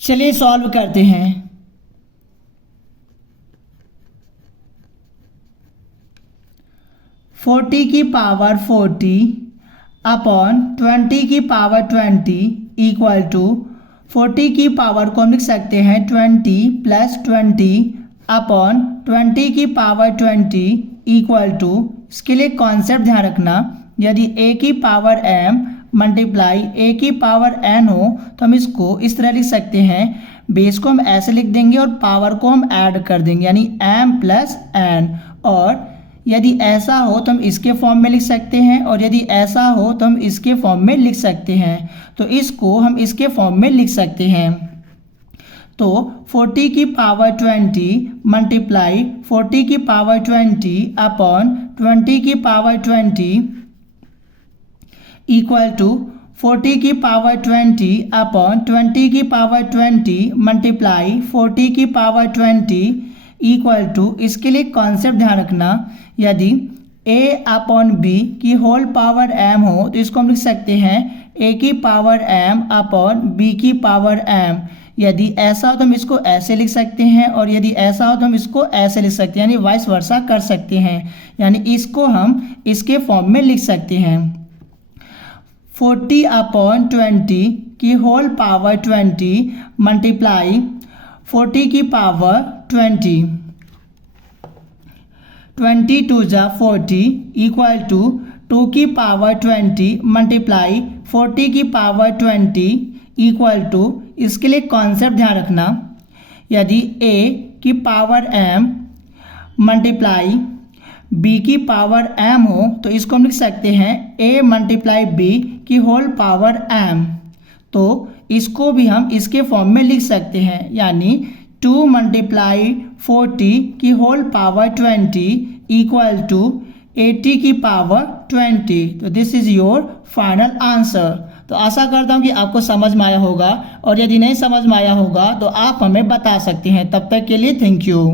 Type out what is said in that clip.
चलिए सॉल्व करते हैं। 40 की पावर 40 अपॉन 20 की पावर 20 इक्वल टू 40 की पावर को हम लिख सकते हैं 20 प्लस 20 अपॉन 20 की पावर 20 इक्वल टू, इसके लिए कॉन्सेप्ट ध्यान रखना, यदि a की पावर m मल्टीप्लाई a की पावर n हो तो हम इसको इस तरह लिख सकते हैं, बेस को हम ऐसे लिख देंगे और पावर को हम ऐड कर देंगे यानी m प्लस n। और यदि ऐसा हो तो हम इसके फॉर्म में लिख सकते हैं और यदि ऐसा हो तो हम इसके फॉर्म में लिख सकते हैं। तो इसको हम इसके फॉर्म में लिख सकते हैं। तो 40 की पावर 20 मल्टीप्लाई 40 की पावर 20 अपॉन 20 की पावर 20 इक्वल टू 40 की पावर 20 अपॉन 20 की पावर 20 मल्टीप्लाई 40 की पावर 20 इक्वल टू, इसके लिए कॉन्सेप्ट ध्यान रखना, यदि a अपॉन b की होल पावर m हो तो इसको हम लिख सकते हैं a की पावर m अपॉन b की पावर m। यदि ऐसा हो तो हम इसको ऐसे लिख सकते हैं और यदि ऐसा हो तो हम इसको ऐसे लिख सकते हैं, यानी वाइस वर्सा कर सकते हैं, यानी इसको हम इसके फॉर्म में लिख सकते हैं। 40 अपॉन 20 की होल पावर 20 मल्टीप्लाई 40 की पावर 20, 20 टू जा 40 इक्वल टू 2 की पावर 20 मल्टीप्लाई 40 की पावर 20 इक्वल टू, इसके लिए कॉन्सेप्ट ध्यान रखना, यदि a की पावर m मल्टीप्लाई b की पावर m हो तो इसको हम लिख सकते हैं a मल्टीप्लाई b की होल पावर m। तो इसको भी हम इसके फॉर्म में लिख सकते हैं, यानी 2 मल्टीप्लाई 40 की होल पावर 20 इक्वल टू 80 की पावर 20। तो this is your final answer. तो आशा करता हूँ कि आपको समझ में आया होगा और यदि नहीं समझ में आया होगा तो आप हमें बता सकते हैं। तब तक के लिए थैंक यू।